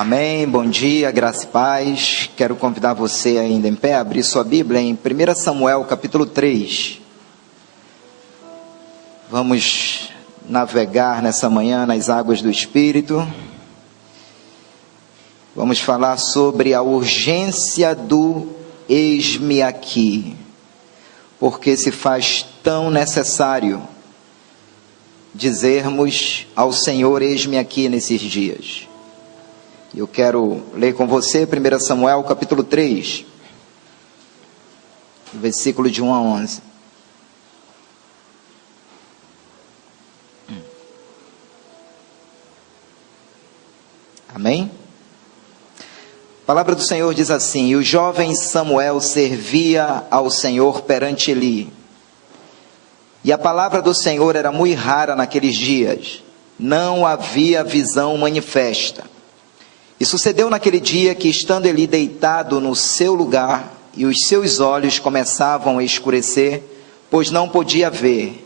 Amém, bom dia, graça e paz. Quero convidar você ainda em pé a abrir sua Bíblia em 1 Samuel capítulo 3. Vamos navegar nessa manhã nas águas do Espírito. Vamos falar sobre a urgência do eis-me aqui. Porque se faz tão necessário dizermos ao Senhor, eis-me aqui nesses dias. Eu quero ler com você 1 Samuel capítulo 3, versículo de 1 a 11. Amém? A palavra do Senhor diz assim: E o jovem Samuel servia ao Senhor perante Eli. E a palavra do Senhor era muito rara naqueles dias, não havia visão manifesta. E sucedeu naquele dia que, estando Eli deitado no seu lugar, e os seus olhos começavam a escurecer, pois não podia ver,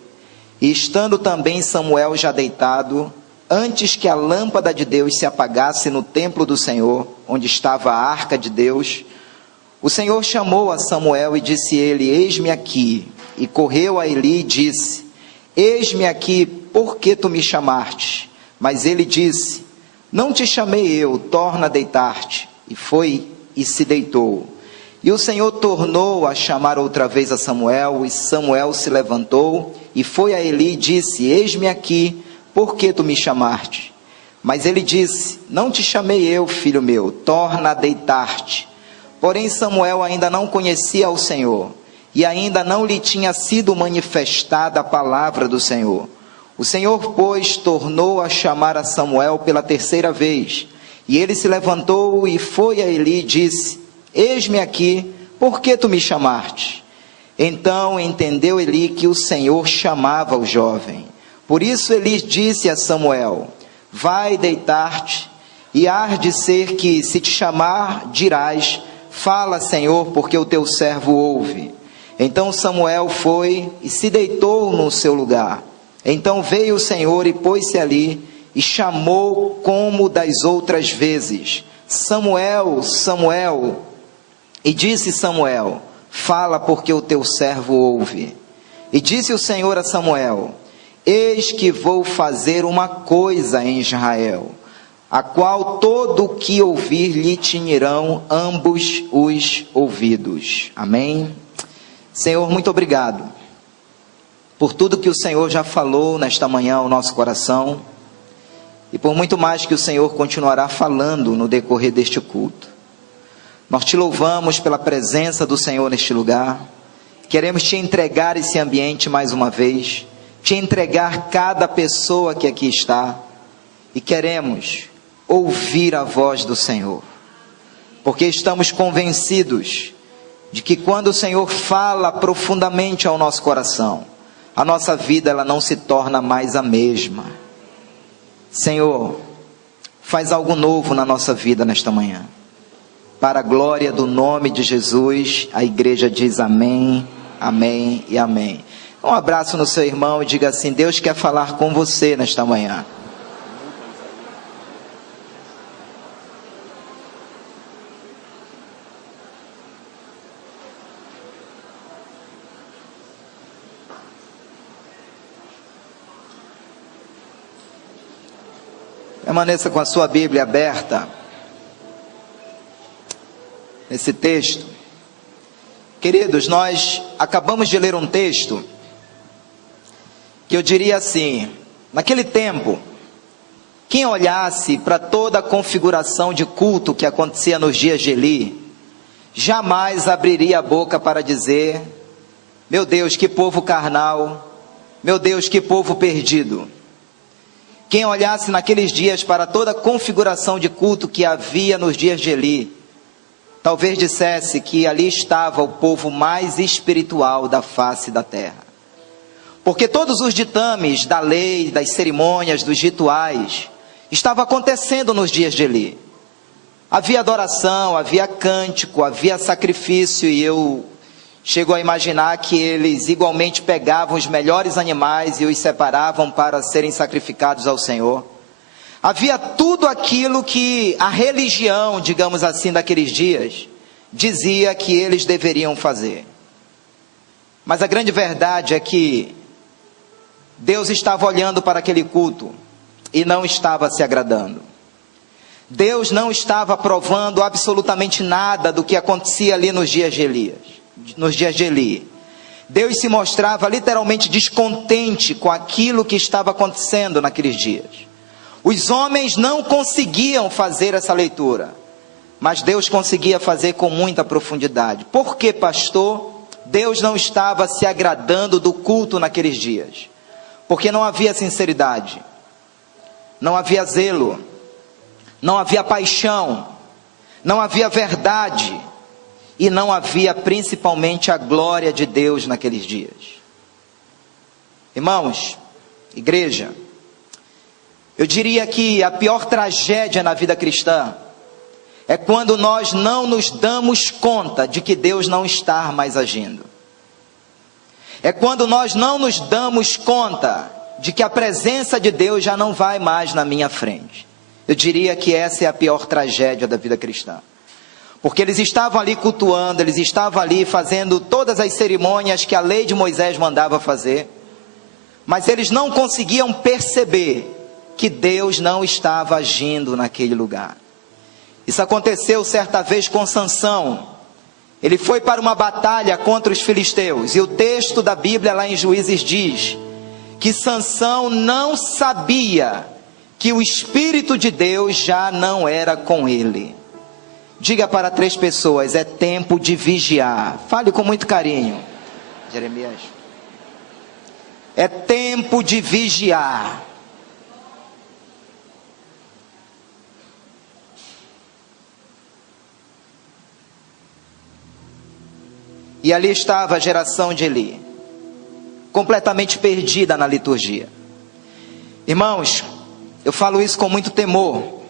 e estando também Samuel já deitado, antes que a lâmpada de Deus se apagasse no templo do Senhor, onde estava a arca de Deus, o Senhor chamou a Samuel e disse ele: Eis-me aqui. E correu a Eli e disse: Eis-me aqui, por que tu me chamaste? Mas ele disse: Não te chamei eu, torna a deitar-te. E foi e se deitou. E o Senhor tornou a chamar outra vez a Samuel, e Samuel se levantou, e foi a Eli e disse: Eis-me aqui, por que tu me chamaste? Mas ele disse: Não te chamei eu, filho meu, torna a deitar-te. Porém Samuel ainda não conhecia o Senhor, e ainda não lhe tinha sido manifestada a palavra do Senhor. O Senhor, pois, tornou a chamar a Samuel pela terceira vez, e ele se levantou e foi a Eli e disse: Eis-me aqui, por que tu me chamaste? Então entendeu Eli que o Senhor chamava o jovem. Por isso Eli disse a Samuel: Vai deitar-te, e há de ser que, se te chamar, dirás: Fala, Senhor, porque o teu servo ouve. Então Samuel foi e se deitou no seu lugar. Então veio o Senhor e pôs-se ali, e chamou como das outras vezes: Samuel, Samuel. E disse Samuel: Fala, porque o teu servo ouve. E disse o Senhor a Samuel: Eis que vou fazer uma coisa em Israel, a qual todo o que ouvir lhe tinirão ambos os ouvidos. Amém? Senhor, muito obrigado por tudo que o Senhor já falou nesta manhã ao nosso coração, e por muito mais que o Senhor continuará falando no decorrer deste culto. Nós te louvamos pela presença do Senhor neste lugar. Queremos te entregar esse ambiente mais uma vez, te entregar cada pessoa que aqui está, e queremos ouvir a voz do Senhor, porque estamos convencidos de que quando o Senhor fala profundamente ao nosso coração, a nossa vida ela não se torna mais a mesma. Senhor, faz algo novo na nossa vida nesta manhã. Para a glória do nome de Jesus, a igreja diz amém, amém e amém. Um abraço no seu irmão e diga assim: Deus quer falar com você nesta manhã. Permaneça com a sua Bíblia aberta nesse texto. Queridos, nós acabamos de ler um texto que eu diria assim: naquele tempo, quem olhasse para toda a configuração de culto que acontecia nos dias de Eli, jamais abriria a boca para dizer: meu Deus, que povo carnal, meu Deus, que povo perdido. Quem olhasse naqueles dias para toda a configuração de culto que havia nos dias de Eli, talvez dissesse que ali estava o povo mais espiritual da face da terra. Porque todos os ditames da lei, das cerimônias, dos rituais, estavam acontecendo nos dias de Eli. Havia adoração, havia cântico, havia sacrifício, e eu chego a imaginar que eles igualmente pegavam os melhores animais e os separavam para serem sacrificados ao Senhor. Havia tudo aquilo que a religião, digamos assim, daqueles dias, dizia que eles deveriam fazer. Mas a grande verdade é que Deus estava olhando para aquele culto e não estava se agradando. Deus não estava aprovando absolutamente nada do que acontecia ali nos dias de Eli. Deus se mostrava literalmente descontente com aquilo que estava acontecendo naqueles dias. Os homens não conseguiam fazer essa leitura, mas Deus conseguia fazer com muita profundidade. Por que, pastor, Deus não estava se agradando do culto naqueles dias? Porque não havia sinceridade, não havia zelo, não havia paixão, não havia verdade, e não havia principalmente a glória de Deus naqueles dias. Irmãos, igreja, eu diria que a pior tragédia na vida cristã é quando nós não nos damos conta de que Deus não está mais agindo. É quando nós não nos damos conta de que a presença de Deus já não vai mais na minha frente. Eu diria que essa é a pior tragédia da vida cristã. Porque eles estavam ali cultuando, eles estavam ali fazendo todas as cerimônias que a lei de Moisés mandava fazer, mas eles não conseguiam perceber que Deus não estava agindo naquele lugar. Isso aconteceu certa vez com Sansão. Ele foi para uma batalha contra os filisteus, e o texto da Bíblia lá em Juízes diz que Sansão não sabia que o Espírito de Deus já não era com ele. Diga para 3 pessoas: é tempo de vigiar. Fale com muito carinho, Jeremias. É tempo de vigiar. E ali estava a geração de Eli, completamente perdida na liturgia. Irmãos, eu falo isso com muito temor.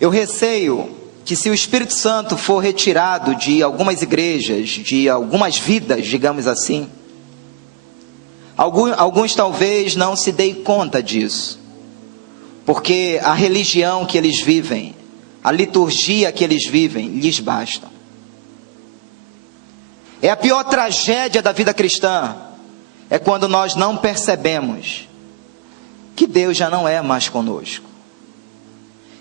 Eu receio que, se o Espírito Santo for retirado de algumas igrejas, de algumas vidas, digamos assim, alguns talvez não se deem conta disso, porque a religião que eles vivem, a liturgia que eles vivem, lhes basta. É a pior tragédia da vida cristã, é quando nós não percebemos que Deus já não é mais conosco.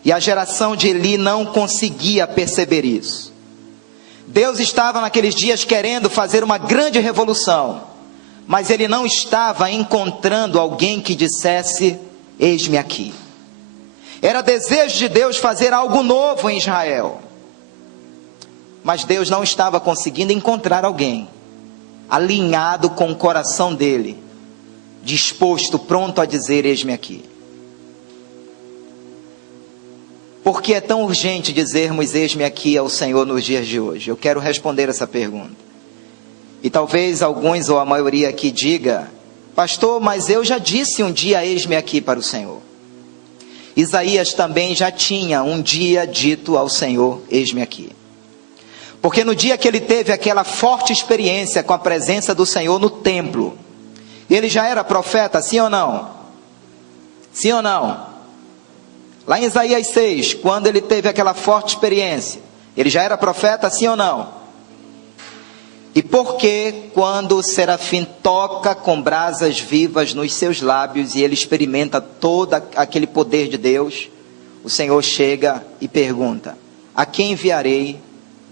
E a geração de Eli não conseguia perceber isso. Deus estava naqueles dias querendo fazer uma grande revolução, mas ele não estava encontrando alguém que dissesse: eis-me aqui. Era desejo de Deus fazer algo novo em Israel, mas Deus não estava conseguindo encontrar alguém alinhado com o coração dele, disposto, pronto a dizer: eis-me aqui. Por que é tão urgente dizermos eis-me aqui ao Senhor nos dias de hoje? Eu quero responder essa pergunta. E talvez alguns ou a maioria aqui diga: pastor, mas eu já disse um dia eis-me aqui para o Senhor. Isaías também já tinha um dia dito ao Senhor: eis-me aqui. Porque no dia que ele teve aquela forte experiência com a presença do Senhor no templo, ele já era profeta, sim ou não? Sim ou não? Lá em Isaías 6, quando ele teve aquela forte experiência, ele já era profeta, sim ou não? E por que, quando o serafim toca com brasas vivas nos seus lábios e ele experimenta todo aquele poder de Deus, o Senhor chega e pergunta: a quem enviarei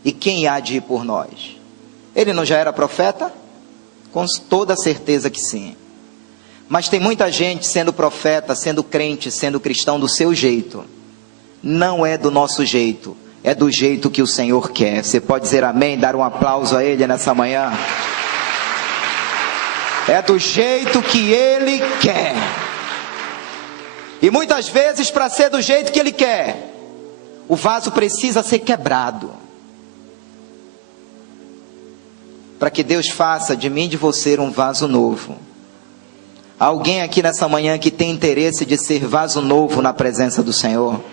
e quem há de ir por nós? Ele não já era profeta? Com toda certeza que sim. Mas tem muita gente sendo profeta, sendo crente, sendo cristão do seu jeito. Não é do nosso jeito, é do jeito que o Senhor quer. Você pode dizer amém, dar um aplauso a Ele nessa manhã? É do jeito que Ele quer. E muitas vezes, para ser do jeito que Ele quer, o vaso precisa ser quebrado, para que Deus faça de mim e de você um vaso novo. Alguém aqui nessa manhã que tem interesse de ser vaso novo na presença do Senhor?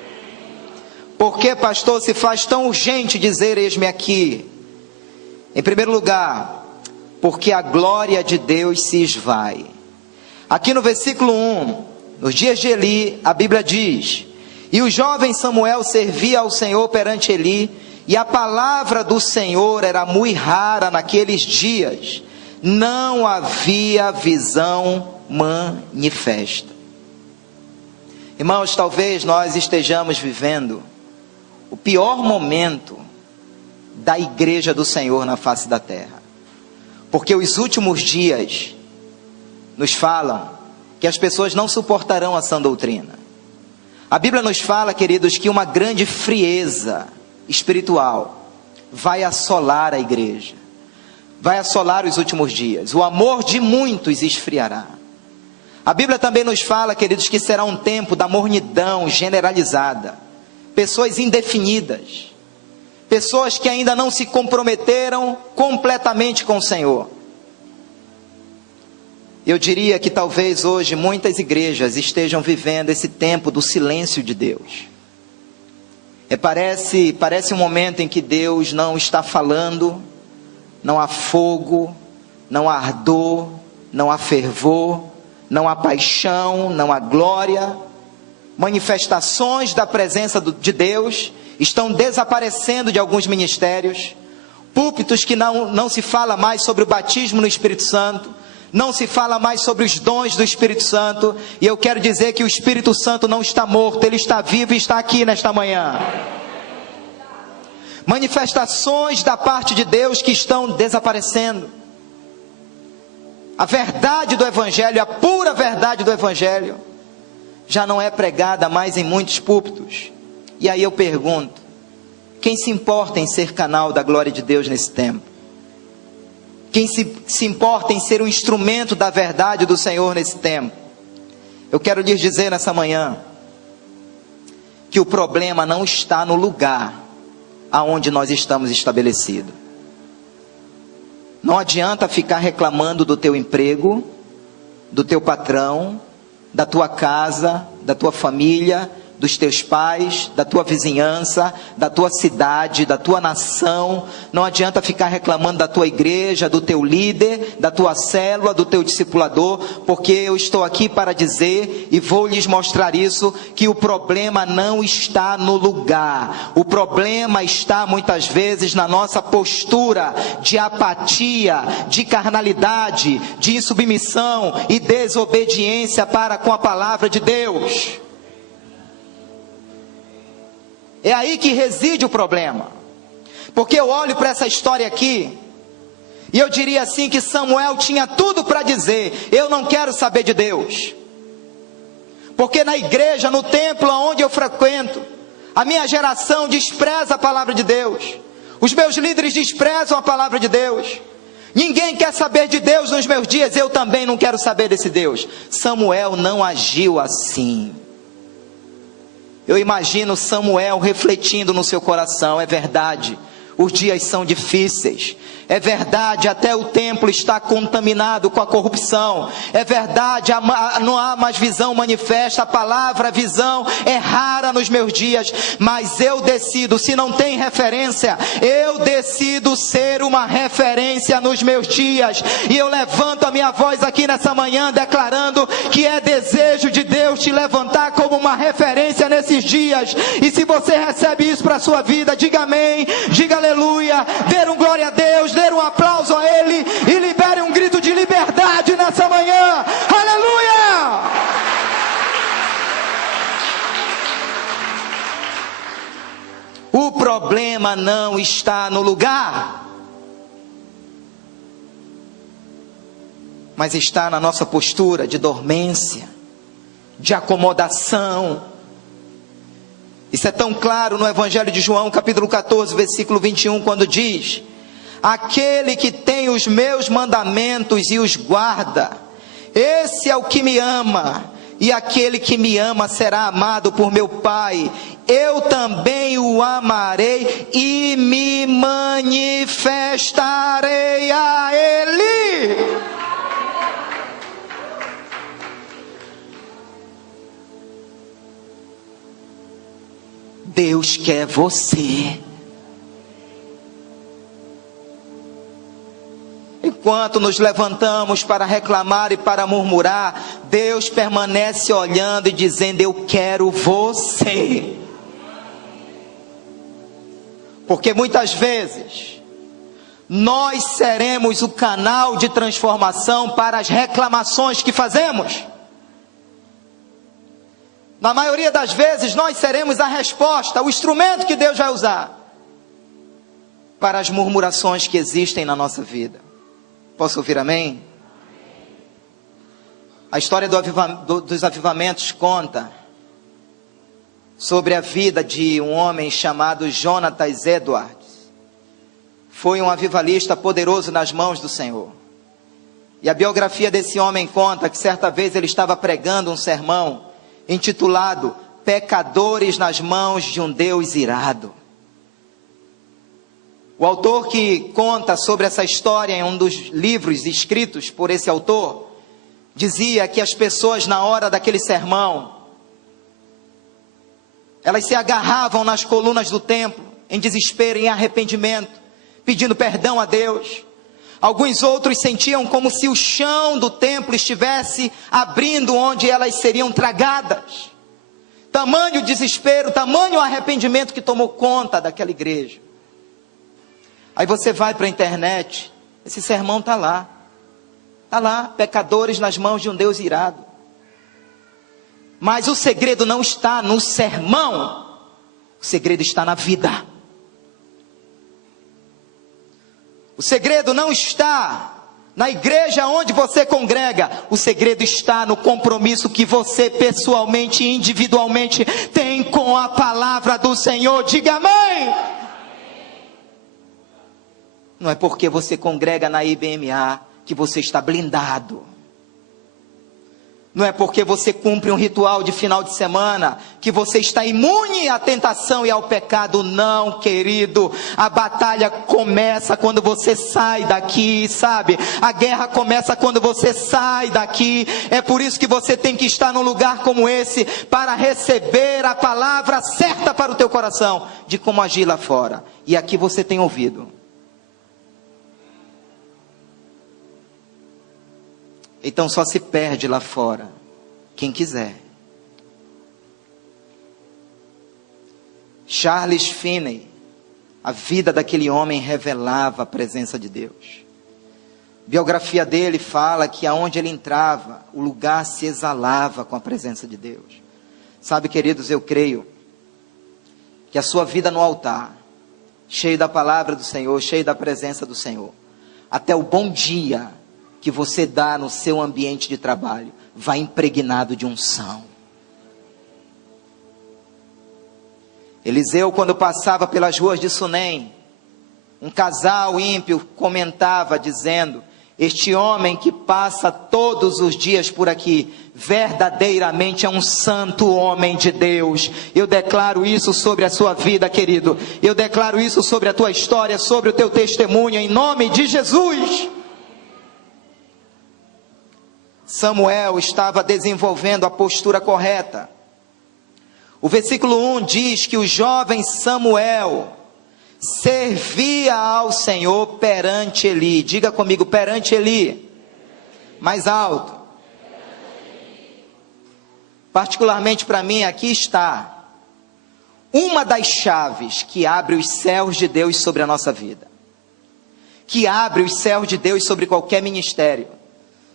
Por que, pastor, se faz tão urgente dizer eis-me aqui? Em primeiro lugar, porque a glória de Deus se esvai. Aqui no versículo 1, nos dias de Eli, a Bíblia diz: e o jovem Samuel servia ao Senhor perante Eli, e a palavra do Senhor era muito rara naqueles dias, não havia visão manifesta. Irmãos, talvez nós estejamos vivendo o pior momento da igreja do Senhor na face da terra, porque os últimos dias nos falam que as pessoas não suportarão a sã doutrina. A Bíblia nos fala, queridos, que uma grande frieza espiritual vai assolar a igreja, vai assolar os últimos dias, o amor de muitos esfriará. A Bíblia também nos fala, queridos, que será um tempo da mornidão generalizada, pessoas indefinidas, pessoas que ainda não se comprometeram completamente com o Senhor. Eu diria que talvez hoje muitas igrejas estejam vivendo esse tempo do silêncio de Deus. Parece um momento em que Deus não está falando, não há fogo, não há ardor, não há fervor, não há paixão, não há glória. Manifestações da presença de Deus estão desaparecendo de alguns ministérios. Púlpitos que não se fala mais sobre o batismo no Espírito Santo, não se fala mais sobre os dons do Espírito Santo. E eu quero dizer que o Espírito Santo não está morto, ele está vivo e está aqui nesta manhã. Manifestações da parte de Deus que estão desaparecendo. A verdade do Evangelho, a pura verdade do Evangelho, já não é pregada mais em muitos púlpitos. E aí eu pergunto: quem se importa em ser canal da glória de Deus nesse tempo? Quem se importa em ser um instrumento da verdade do Senhor nesse tempo? Eu quero lhes dizer nessa manhã que o problema não está no lugar aonde nós estamos estabelecidos. Não adianta ficar reclamando do teu emprego, do teu patrão, da tua casa, da tua família, dos teus pais, da tua vizinhança, da tua cidade, da tua nação. Não adianta ficar reclamando da tua igreja, do teu líder, da tua célula, do teu discipulador, porque eu estou aqui para dizer, e vou lhes mostrar isso, que o problema não está no lugar. O problema está muitas vezes na nossa postura de apatia, de carnalidade, de insubmissão e desobediência para com a palavra de Deus. É aí que reside o problema. Porque eu olho para essa história aqui, e eu diria assim que Samuel tinha tudo para dizer: eu não quero saber de Deus. Porque na igreja, no templo onde eu frequento, a minha geração despreza a palavra de Deus. Os meus líderes desprezam a palavra de Deus. Ninguém quer saber de Deus nos meus dias, eu também não quero saber desse Deus. Samuel não agiu assim. Eu imagino Samuel refletindo no seu coração: é verdade, os dias são difíceis. É verdade, até o templo está contaminado com a corrupção. É verdade, não há mais visão manifesta. A palavra visão é rara nos meus dias. Mas eu decido, se não tem referência, eu decido ser uma referência nos meus dias. E eu levanto a minha voz aqui nessa manhã declarando que é desejo de Deus te levantar como uma referência nesses dias. E se você recebe isso para a sua vida, diga amém, diga aleluia, dê um glória a Deus, dê um aplauso a Ele e libere um grito de liberdade nessa manhã. Aleluia! O problema não está no lugar, mas está na nossa postura de dormência, de acomodação. Isso é tão claro no Evangelho de João, capítulo 14, versículo 21, quando diz: aquele que tem os meus mandamentos e os guarda, esse é o que me ama, e aquele que me ama será amado por meu Pai. Eu também o amarei e me manifestarei a Ele. Deus quer você. enquanto nos levantamos para reclamar e para murmurar, Deus permanece olhando e dizendo: eu quero você. Porque muitas vezes nós seremos o canal de transformação para as reclamações que fazemos. Na maioria das vezes nós seremos a resposta, o instrumento que Deus vai usar para as murmurações que existem na nossa vida. Posso ouvir amém? A história dos avivamentos conta sobre a vida de um homem chamado Jonatas Edwards. Foi um avivalista poderoso nas mãos do Senhor. E a biografia desse homem conta que certa vez ele estava pregando um sermão intitulado Pecadores nas mãos de um Deus irado. O autor que conta sobre essa história em um dos livros escritos por esse autor, dizia que as pessoas na hora daquele sermão, elas se agarravam nas colunas do templo, em desespero, em arrependimento, pedindo perdão a Deus. Alguns outros sentiam como se o chão do templo estivesse abrindo, onde elas seriam tragadas. Tamanho desespero, tamanho arrependimento que tomou conta daquela igreja. Aí você vai para a internet, esse sermão está lá. Está lá, pecadores nas mãos de um Deus irado. Mas o segredo não está no sermão, o segredo está na vida. O segredo não está na igreja onde você congrega, o segredo está no compromisso que você pessoalmente e individualmente tem com a palavra do Senhor. Diga amém! Não é porque você congrega na IBMA que você está blindado. Não é porque você cumpre um ritual de final de semana que você está imune à tentação e ao pecado. Não, querido. A batalha começa quando você sai daqui, sabe? A guerra começa quando você sai daqui. É por isso que você tem que estar num lugar como esse, para receber a palavra certa para o teu coração, de como agir lá fora. E aqui você tem ouvido. Então só se perde lá fora quem quiser. Charles Finney, a vida daquele homem revelava a presença de Deus. A biografia dele fala que aonde ele entrava, o lugar se exalava com a presença de Deus. Sabe, queridos, eu creio que a sua vida no altar, cheio da palavra do Senhor, cheio da presença do Senhor, até o bom dia que você dá no seu ambiente de trabalho, vai impregnado de unção. Eliseu, quando passava pelas ruas de Sunem, um casal ímpio comentava dizendo: este homem que passa todos os dias por aqui, verdadeiramente é um santo homem de Deus. Eu declaro isso sobre a sua vida, querido. Eu declaro isso sobre a tua história, sobre o teu testemunho, em nome de Jesus. Samuel estava desenvolvendo a postura correta. O versículo 1 diz que o jovem Samuel servia ao Senhor perante Eli. Diga comigo, perante Eli. Mais alto. Particularmente para mim, aqui está uma das chaves que abre os céus de Deus sobre a nossa vida. Que abre os céus de Deus sobre qualquer ministério,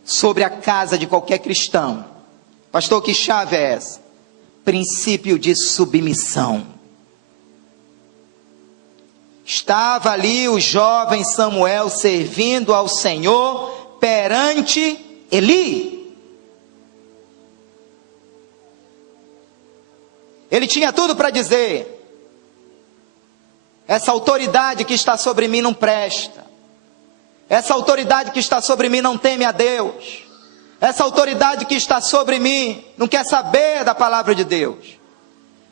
sobre a casa de qualquer cristão. Pastor, que chave é essa? Princípio de submissão. Estava ali o jovem Samuel servindo ao Senhor perante Eli. Ele tinha tudo para dizer: essa autoridade que está sobre mim não presta. Essa autoridade que está sobre mim não teme a Deus. Essa autoridade que está sobre mim não quer saber da palavra de Deus.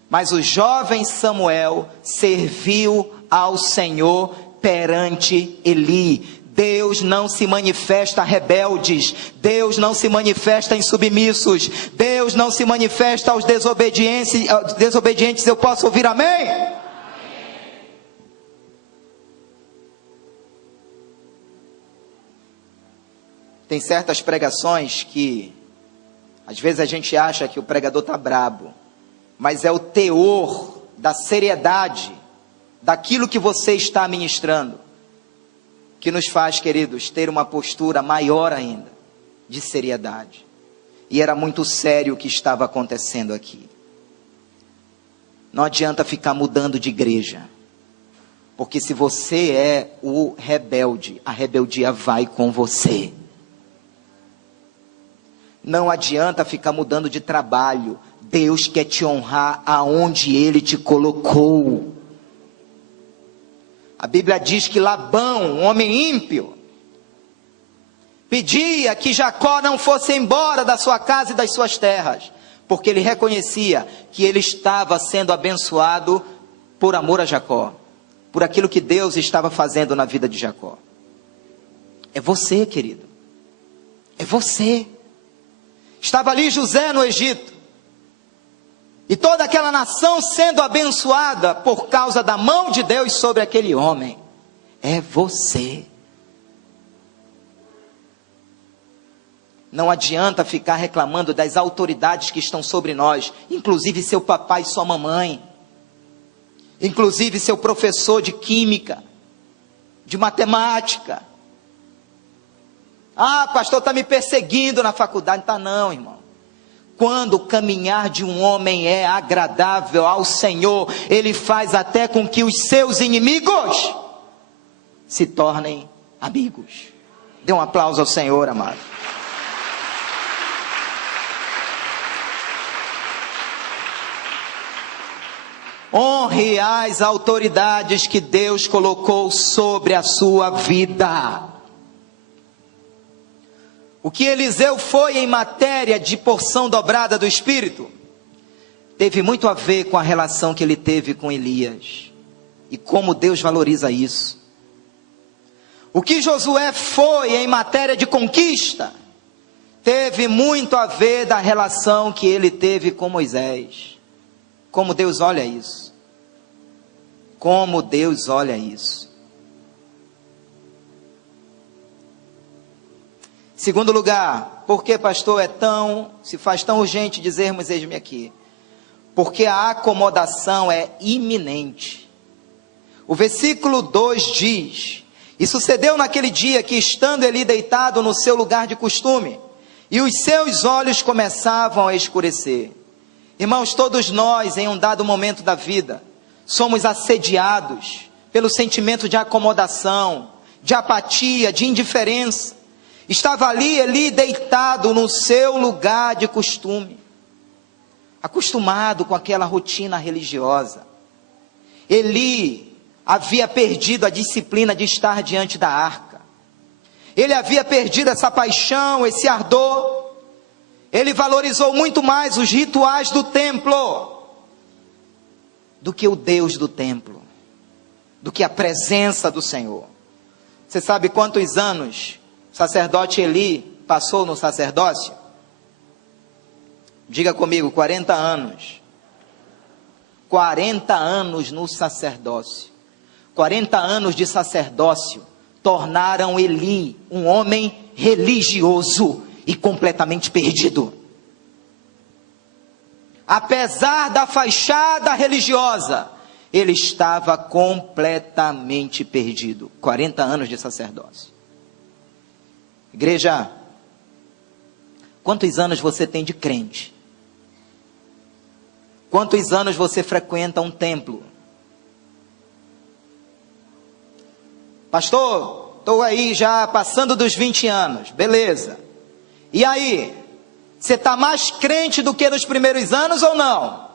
Mas o jovem Samuel serviu ao Senhor perante Eli. Deus não se manifesta a rebeldes. Deus não se manifesta em submissos. Deus não se manifesta aos desobedientes. Eu posso ouvir amém? Tem certas pregações que, às vezes a gente acha que o pregador está brabo, mas é o teor da seriedade daquilo que você está ministrando, que nos faz, queridos, ter uma postura maior ainda, de seriedade. E era muito sério o que estava acontecendo aqui. Não adianta ficar mudando de igreja, porque se você é o rebelde, a rebeldia vai com você. Não adianta ficar mudando de trabalho, Deus quer te honrar aonde Ele te colocou. A Bíblia diz que Labão, um homem ímpio, pedia que Jacó não fosse embora da sua casa e das suas terras, porque ele reconhecia que ele estava sendo abençoado por amor a Jacó, por aquilo que Deus estava fazendo na vida de Jacó. É você, querido, é você. Estava ali José no Egito, e toda aquela nação sendo abençoada por causa da mão de Deus sobre aquele homem. É você. Não adianta ficar reclamando das autoridades que estão sobre nós, inclusive seu papai e sua mamãe, inclusive seu professor de química, de matemática. Ah, pastor, está me perseguindo na faculdade. Está não, irmão. Quando o caminhar de um homem é agradável ao Senhor, Ele faz até com que os seus inimigos se tornem amigos. Dê um aplauso ao Senhor, amado. Honre as autoridades que Deus colocou sobre a sua vida. O que Eliseu foi em matéria de porção dobrada do Espírito, teve muito a ver com a relação que ele teve com Elias, e como Deus valoriza isso. O que Josué foi em matéria de conquista, teve muito a ver da relação que ele teve com Moisés. Como Deus olha isso. Como Deus olha isso. Segundo lugar, por que, pastor, se faz tão urgente dizermos eis-me aqui? Porque a acomodação é iminente. O versículo 2 diz: e sucedeu naquele dia que, estando ele deitado no seu lugar de costume, e os seus olhos começavam a escurecer. Irmãos, todos nós, em um dado momento da vida, somos assediados pelo sentimento de acomodação, de apatia, de indiferença. Estava ali Eli deitado no seu lugar de costume, acostumado com aquela rotina religiosa. Eli havia perdido a disciplina de estar diante da arca. Ele havia perdido essa paixão, esse ardor. Ele valorizou muito mais os rituais do templo do que o Deus do templo, do que a presença do Senhor. Você sabe quantos anos o sacerdote Eli passou no sacerdócio? Diga comigo, 40 anos. 40 anos no sacerdócio. 40 anos de sacerdócio tornaram Eli um homem religioso e completamente perdido. Apesar da fachada religiosa, ele estava completamente perdido. 40 anos de sacerdócio. Igreja, quantos anos você tem de crente? Quantos anos você frequenta um templo? Pastor, estou aí já passando dos 20 anos, beleza. E aí, você está mais crente do que nos primeiros anos ou não?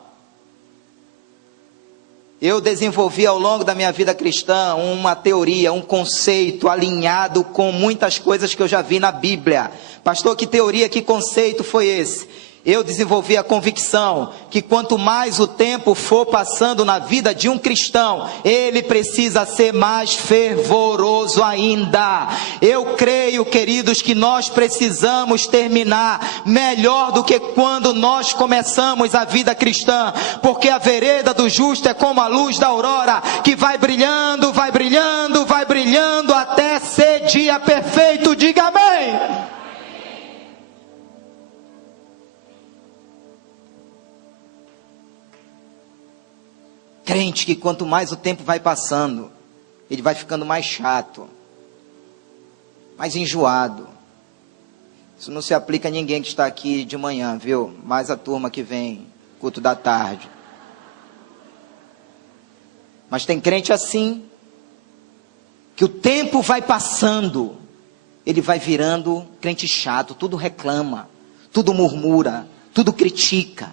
Eu desenvolvi ao longo da minha vida cristã uma teoria, um conceito alinhado com muitas coisas que eu já vi na Bíblia. Pastor, que teoria, que conceito foi esse? Eu desenvolvi a convicção que quanto mais o tempo for passando na vida de um cristão, ele precisa ser mais fervoroso ainda. Eu creio, queridos, que nós precisamos terminar melhor do que quando nós começamos a vida cristã, porque a vereda do justo é como a luz da aurora, que vai brilhando, vai brilhando, vai brilhando, até ser dia perfeito. Diga amém. crente que quanto mais o tempo vai passando, ele vai ficando mais chato, mais enjoado. Isso não se aplica a ninguém que está aqui de manhã, viu? Mais a turma que vem, culto da tarde. Mas tem crente assim, que o tempo vai passando, ele vai virando crente chato, tudo reclama, tudo murmura, tudo critica.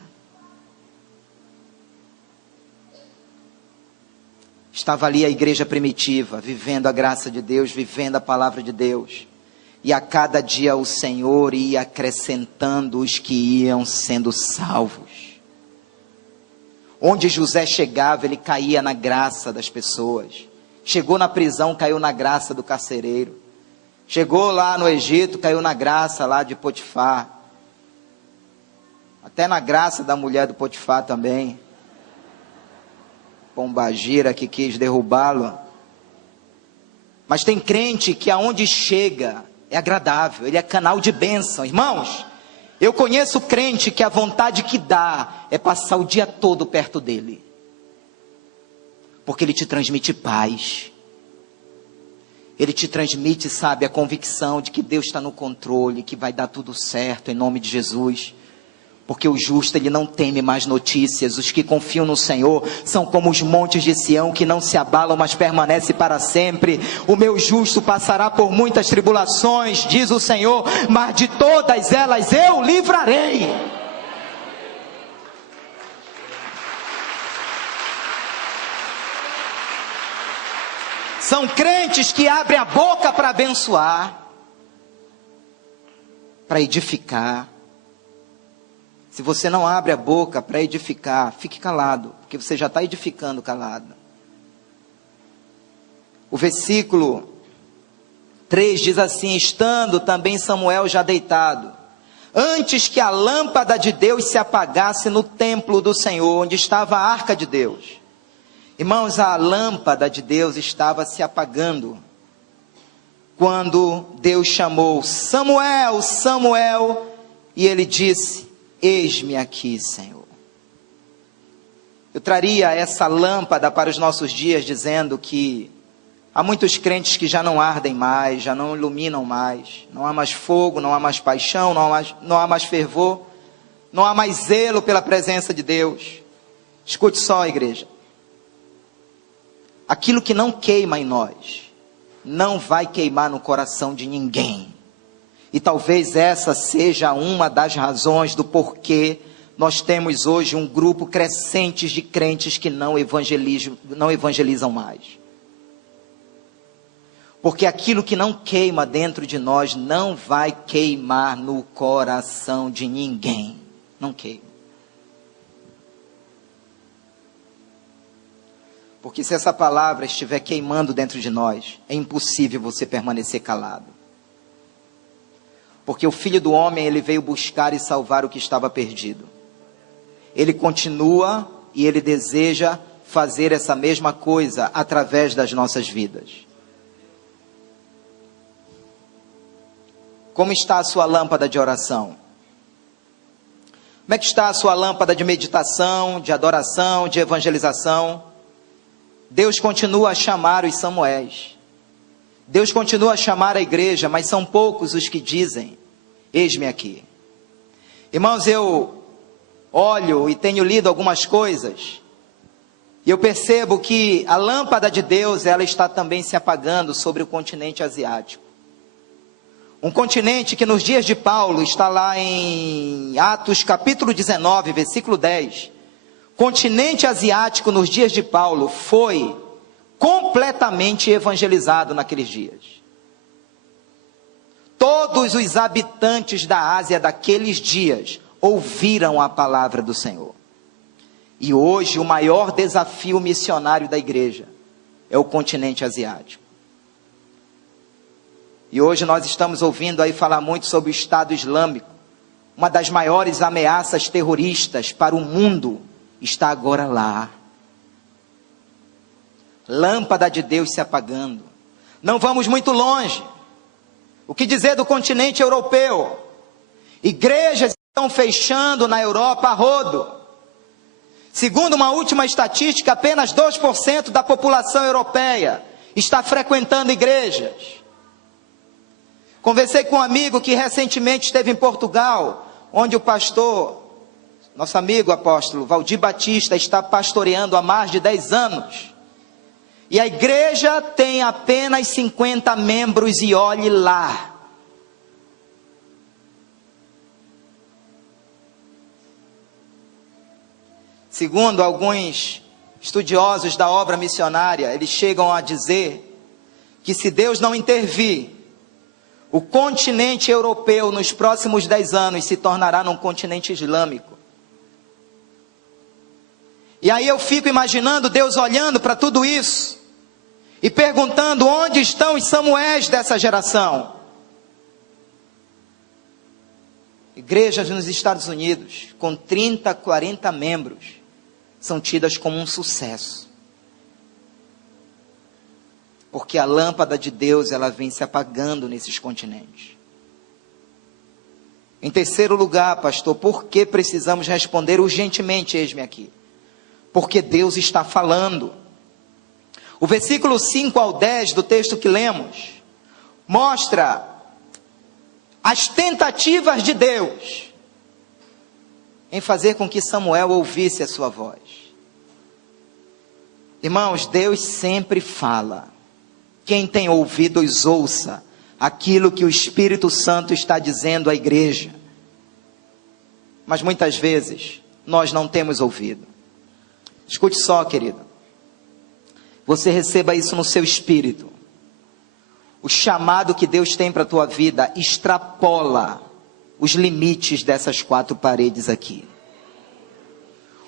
Estava ali a igreja primitiva, vivendo a graça de Deus, vivendo a palavra de Deus. E a cada dia o Senhor ia acrescentando os que iam sendo salvos. Onde José chegava, ele caía na graça das pessoas. Chegou na prisão, caiu na graça do carcereiro. Chegou lá no Egito, caiu na graça lá de Potifar. Até na graça da mulher do Potifar também. Pombagira que quis derrubá-lo. Mas tem crente que aonde chega é agradável, ele é canal de bênção. Irmãos, eu conheço crente que a vontade que dá é passar o dia todo perto dele. Porque ele te transmite paz. Ele te transmite, sabe, a convicção de que Deus está no controle, que vai dar tudo certo em nome de Jesus. Porque o justo, ele não teme mais notícias. Os que confiam no Senhor são como os montes de Sião, que não se abalam, mas permanecem para sempre. O meu justo passará por muitas tribulações, diz o Senhor, mas de todas elas eu livrarei. São crentes que abrem a boca para abençoar, para edificar. Se você não abre a boca para edificar, fique calado, porque você já está edificando calado. O versículo 3 diz assim: estando também Samuel já deitado, antes que a lâmpada de Deus se apagasse no templo do Senhor, onde estava a arca de Deus. Irmãos, a lâmpada de Deus estava se apagando, quando Deus chamou Samuel, Samuel, e ele disse: eis-me aqui, Senhor. Eu traria essa lâmpada para os nossos dias, dizendo que há muitos crentes que já não ardem mais, já não iluminam mais, não há mais fogo, não há mais paixão, não há mais fervor, não há mais zelo pela presença de Deus. Escute só, igreja. Aquilo que não queima em nós, não vai queimar no coração de ninguém. E talvez essa seja uma das razões do porquê nós temos hoje um grupo crescente de crentes que não evangelizam mais. Porque aquilo que não queima dentro de nós não vai queimar no coração de ninguém. Não queima. Porque se essa palavra estiver queimando dentro de nós, é impossível você permanecer calado. Porque o Filho do Homem, ele veio buscar e salvar o que estava perdido. Ele continua e ele deseja fazer essa mesma coisa através das nossas vidas. Como está a sua lâmpada de oração? Como é que está a sua lâmpada de meditação, de adoração, de evangelização? Deus continua a chamar os Samuéis. Deus continua a chamar a igreja, mas são poucos os que dizem: eis-me aqui. Irmãos, eu olho e tenho lido algumas coisas, e eu percebo que a lâmpada de Deus, ela está também se apagando sobre o continente asiático. Um continente que nos dias de Paulo, está lá em Atos capítulo 19, versículo 10. Continente asiático nos dias de Paulo foi completamente evangelizado naqueles dias. Todos os habitantes da Ásia daqueles dias ouviram a palavra do Senhor. E hoje o maior desafio missionário da igreja é o continente asiático. E hoje nós estamos ouvindo aí falar muito sobre o Estado Islâmico. Uma das maiores ameaças terroristas para o mundo está agora lá. Lâmpada de Deus se apagando. Não vamos muito longe. O que dizer do continente europeu? Igrejas estão fechando na Europa a rodo. Segundo uma última estatística, apenas 2% da população europeia está frequentando igrejas. Conversei com um amigo que recentemente esteve em Portugal, onde o pastor, nosso amigo apóstolo Valdir Batista, está pastoreando há mais de 10 anos. E a igreja tem apenas 50 membros e olhe lá. Segundo alguns estudiosos da obra missionária, eles chegam a dizer que se Deus não intervir, o continente europeu nos próximos 10 anos se tornará num continente islâmico. E aí eu fico imaginando Deus olhando para tudo isso e perguntando onde estão os Samuéis dessa geração. Igrejas nos Estados Unidos com 30, 40 membros são tidas como um sucesso. Porque a lâmpada de Deus, ela vem se apagando nesses continentes. Em terceiro lugar, pastor, por que precisamos responder urgentemente, eis-me aqui? Porque Deus está falando. O versículo 5 ao 10 do texto que lemos, mostra as tentativas de Deus em fazer com que Samuel ouvisse a sua voz. Irmãos, Deus sempre fala. Quem tem ouvidos, ouça aquilo que o Espírito Santo está dizendo à igreja. Mas muitas vezes, nós não temos ouvido. Escute só, querido. Você receba isso no seu espírito. O chamado que Deus tem para a tua vida extrapola os limites dessas 4 paredes aqui.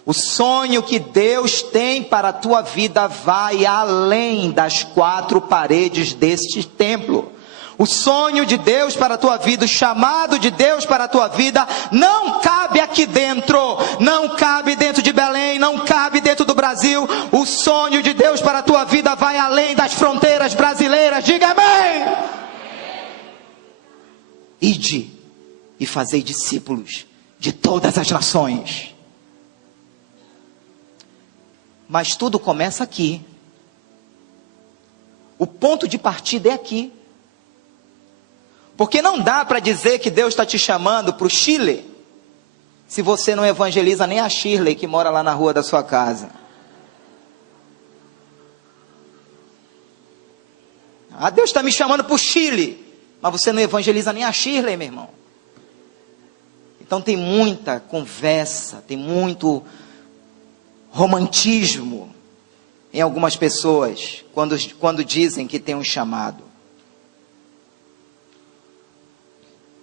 O sonho que Deus tem para a tua vida vai além das 4 paredes deste templo. O sonho de Deus para a tua vida, o chamado de Deus para a tua vida, não cabe aqui dentro, não cabe dentro de Belém, não cabe dentro do Brasil. O sonho de Deus para a tua vida vai além das fronteiras brasileiras. Diga amém! Ide e fazei discípulos de todas as nações. Mas tudo começa aqui. O ponto de partida é aqui. Porque não dá para dizer que Deus está te chamando para o Chile, se você não evangeliza nem a Shirley, que mora lá na rua da sua casa. Ah, Deus está me chamando para o Chile, mas você não evangeliza nem a Shirley, meu irmão. Então tem muita conversa, tem muito romantismo em algumas pessoas, quando dizem que tem um chamado.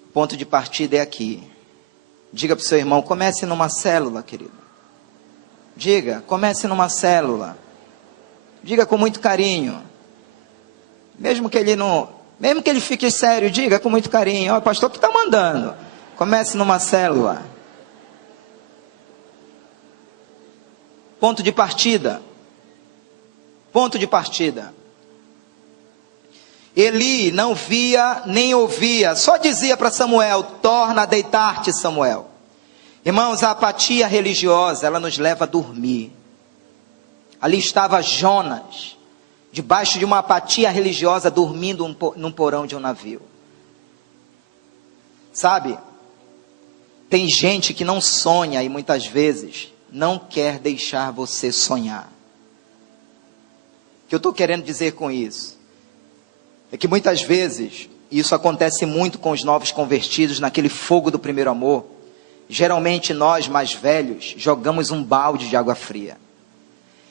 O ponto de partida é aqui. Diga para o seu irmão, comece numa célula, querido. Diga, comece numa célula. Diga com muito carinho. Mesmo que ele fique sério, diga com muito carinho. Ó, pastor, que está mandando? Comece numa célula. Ponto de partida. Ponto de partida. Eli não via nem ouvia, só dizia para Samuel, torna a deitar-te, Samuel. Irmãos, a apatia religiosa, ela nos leva a dormir. Ali estava Jonas, debaixo de uma apatia religiosa, dormindo num porão de um navio. Sabe, tem gente que não sonha e muitas vezes não quer deixar você sonhar. O que eu estou querendo dizer com isso? É que muitas vezes, e isso acontece muito com os novos convertidos naquele fogo do primeiro amor, geralmente nós mais velhos jogamos um balde de água fria.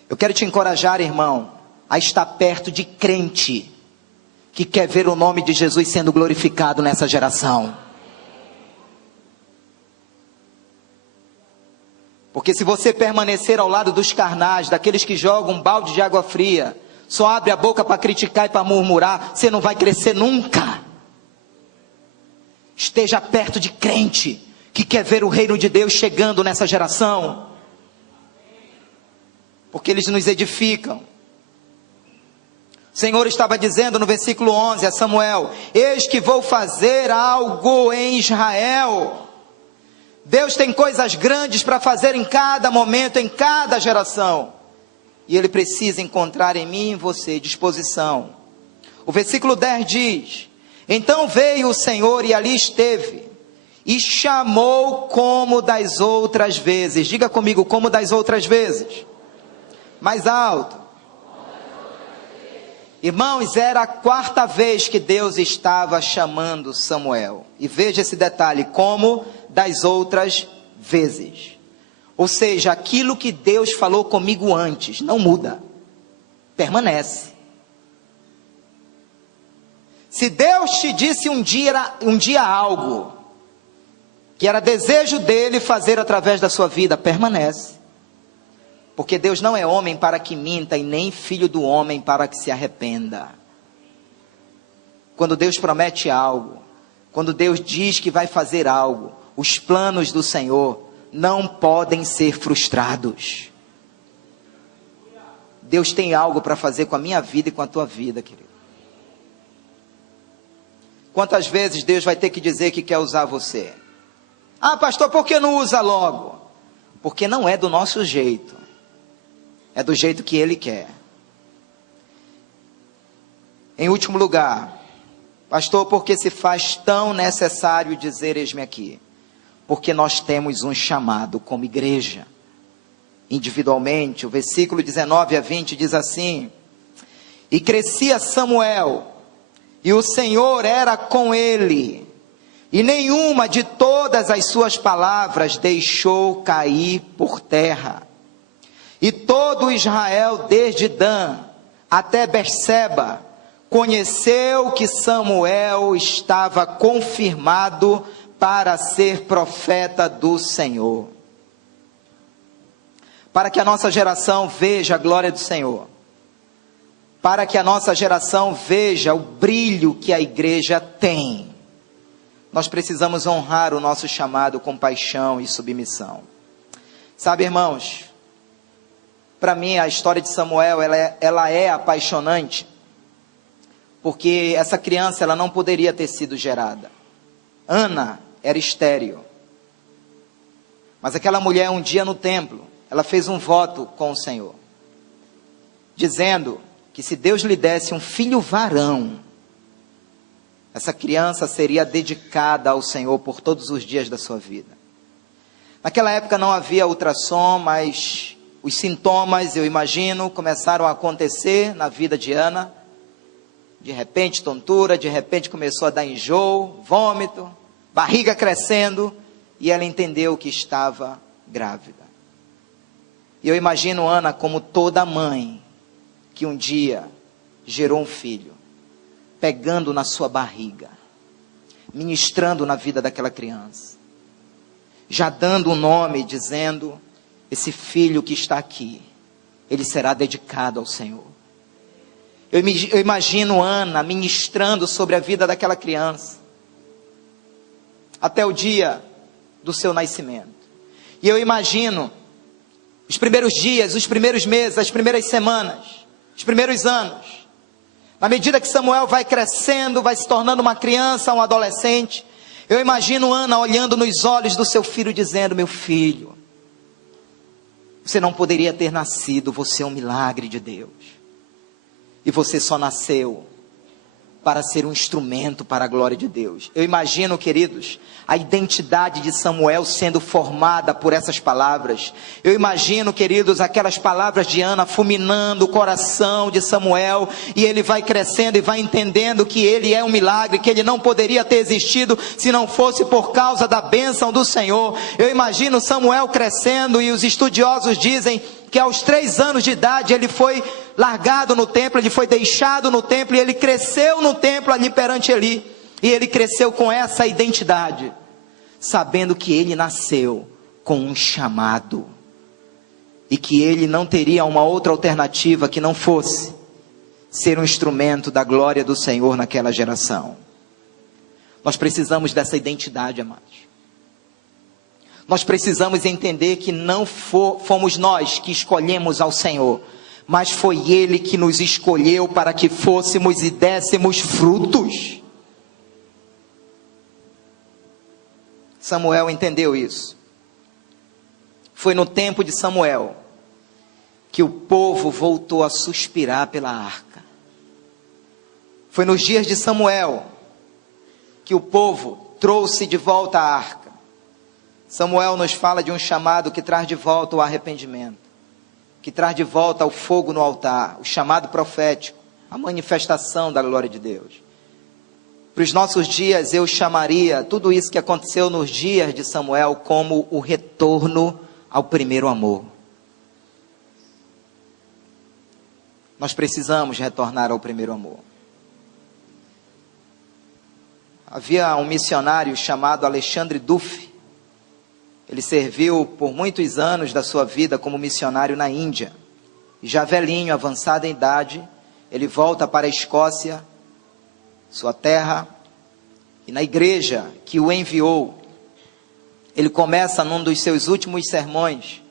Eu quero te encorajar, irmão, a estar perto de crente que quer ver o nome de Jesus sendo glorificado nessa geração. Porque se você permanecer ao lado dos carnais, daqueles que jogam um balde de água fria, só abre a boca para criticar e para murmurar, você não vai crescer nunca. Esteja perto de crente que quer ver o reino de Deus chegando nessa geração, porque eles nos edificam. O Senhor estava dizendo no versículo 11 a Samuel, eis que vou fazer algo em Israel. Deus tem coisas grandes para fazer em cada momento, em cada geração. E Ele precisa encontrar em mim e em você disposição. O versículo 10 diz: então veio o Senhor e ali esteve, e chamou como das outras vezes. Diga comigo, como das outras vezes. Mais alto. Irmãos, era a 4ª vez que Deus estava chamando Samuel. E veja esse detalhe, como das outras vezes. Ou seja, aquilo que Deus falou comigo antes, não muda, permanece. Se Deus te disse um dia algo, que era desejo dele fazer através da sua vida, permanece. Porque Deus não é homem para que minta, e nem filho do homem para que se arrependa. Quando Deus promete algo, quando Deus diz que vai fazer algo, os planos do Senhor não podem ser frustrados. Deus tem algo para fazer com a minha vida e com a tua vida, querido. Quantas vezes Deus vai ter que dizer que quer usar você? Ah, pastor, por que não usa logo? Porque não é do nosso jeito. É do jeito que Ele quer. Em último lugar, pastor, por que se faz tão necessário dizer eis-me aqui? Porque nós temos um chamado como igreja. Individualmente, o versículo 19 a 20 diz assim: e crescia Samuel, e o Senhor era com ele, e nenhuma de todas as suas palavras deixou cair por terra. E todo Israel, desde Dan até Berseba, conheceu que Samuel estava confirmado para ser profeta do Senhor. Para que a nossa geração veja a glória do Senhor, para que a nossa geração veja o brilho que a igreja tem, nós precisamos honrar o nosso chamado com paixão e submissão. Sabe, irmãos, para mim a história de Samuel, ela é apaixonante, porque essa criança, ela não poderia ter sido gerada. Ana era estéril, mas aquela mulher um dia no templo, ela fez um voto com o Senhor, dizendo que se Deus lhe desse um filho varão, essa criança seria dedicada ao Senhor por todos os dias da sua vida. Naquela época não havia ultrassom, mas os sintomas, eu imagino, começaram a acontecer na vida de Ana. De repente tontura, de repente começou a dar enjoo, vômito, barriga crescendo, e ela entendeu que estava grávida. E eu imagino Ana como toda mãe que um dia gerou um filho, pegando na sua barriga, ministrando na vida daquela criança, já dando um nome, dizendo: esse filho que está aqui, ele será dedicado ao Senhor. Eu imagino Ana ministrando sobre a vida daquela criança, até o dia do seu nascimento. E eu imagino os primeiros dias, os primeiros meses, as primeiras semanas, os primeiros anos. Na medida que Samuel vai crescendo, vai se tornando uma criança, um adolescente, eu imagino Ana olhando nos olhos do seu filho, dizendo: meu filho, você não poderia ter nascido, você é um milagre de Deus. E você só nasceu para ser um instrumento para a glória de Deus. Eu imagino, queridos, a identidade de Samuel sendo formada por essas palavras. Eu imagino, queridos, aquelas palavras de Ana fulminando o coração de Samuel, e ele vai crescendo e vai entendendo que ele é um milagre, que ele não poderia ter existido se não fosse por causa da bênção do Senhor. Eu imagino Samuel crescendo, e os estudiosos dizem que aos 3 anos de idade ele foi largado no templo, ele foi deixado no templo, e ele cresceu no templo ali perante Eli, e ele cresceu com essa identidade, sabendo que ele nasceu com um chamado, e que ele não teria uma outra alternativa que não fosse ser um instrumento da glória do Senhor naquela geração. Nós precisamos dessa identidade, amados. Nós precisamos entender que não fomos nós que escolhemos ao Senhor, mas foi Ele que nos escolheu para que fôssemos e dessemos frutos. Samuel entendeu isso. Foi no tempo de Samuel que o povo voltou a suspirar pela arca. Foi nos dias de Samuel que o povo trouxe de volta a arca. Samuel nos fala de um chamado que traz de volta o arrependimento, que traz de volta o fogo no altar, o chamado profético, a manifestação da glória de Deus. Para os nossos dias, eu chamaria tudo isso que aconteceu nos dias de Samuel como o retorno ao primeiro amor. Nós precisamos retornar ao primeiro amor. Havia um missionário chamado Alexandre Duff. Ele serviu por muitos anos da sua vida como missionário na Índia. E já velhinho, avançado em idade, ele volta para a Escócia, sua terra, e na igreja que o enviou, ele começa num dos seus últimos sermões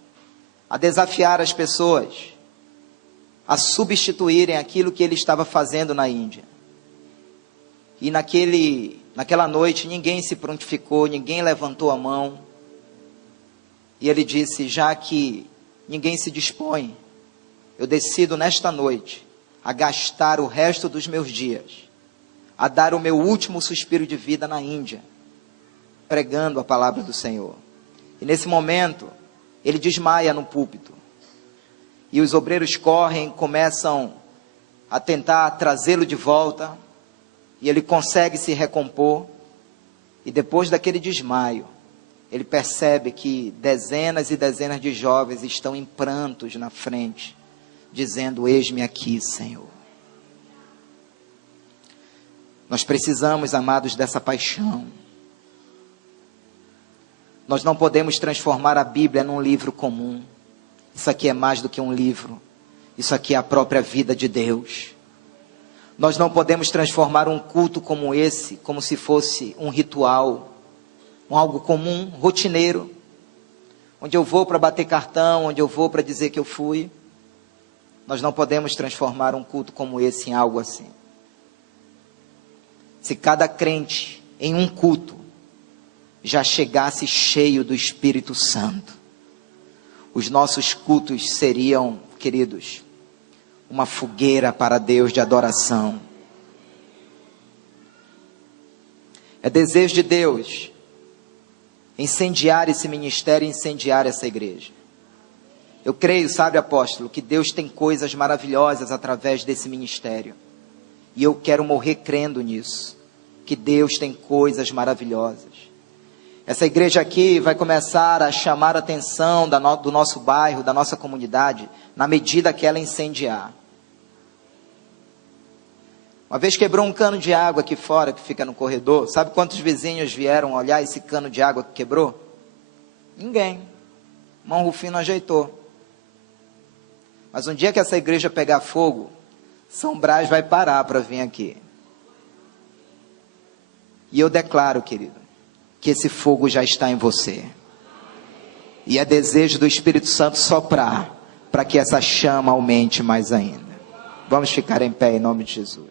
a desafiar as pessoas a substituírem aquilo que ele estava fazendo na Índia. E naquela noite ninguém se prontificou, ninguém levantou a mão. E ele disse: já que ninguém se dispõe, eu decido nesta noite a gastar o resto dos meus dias, a dar o meu último suspiro de vida na Índia, pregando a palavra do Senhor. E nesse momento, ele desmaia no púlpito. E os obreiros correm, começam a tentar trazê-lo de volta. E ele consegue se recompor. E depois daquele desmaio, ele percebe que dezenas e dezenas de jovens estão em prantos na frente, dizendo: eis-me aqui, Senhor. Nós precisamos, amados, dessa paixão. Nós não podemos transformar a Bíblia num livro comum. Isso aqui é mais do que um livro. Isso aqui é a própria vida de Deus. Nós não podemos transformar um culto como esse, como se fosse um ritual, algo comum, rotineiro, onde eu vou para bater cartão, onde eu vou para dizer que eu fui. Nós não podemos transformar um culto como esse em algo assim. Se cada crente em um culto já chegasse cheio do Espírito Santo, os nossos cultos seriam, queridos, uma fogueira para Deus de adoração. É desejo de Deus incendiar esse ministério, incendiar essa igreja. Eu creio, sabe, apóstolo, que Deus tem coisas maravilhosas através desse ministério. E eu quero morrer crendo nisso, que Deus tem coisas maravilhosas. Essa igreja aqui vai começar a chamar a atenção do nosso bairro, da nossa comunidade, na medida que ela incendiar. Uma vez quebrou um cano de água aqui fora, que fica no corredor. Sabe quantos vizinhos vieram olhar esse cano de água que quebrou? Ninguém. Irmão Rufino ajeitou. Mas um dia que essa igreja pegar fogo, São Brás vai parar para vir aqui. E eu declaro, querido, que esse fogo já está em você. E é desejo do Espírito Santo soprar, para que essa chama aumente mais ainda. Vamos ficar em pé em nome de Jesus.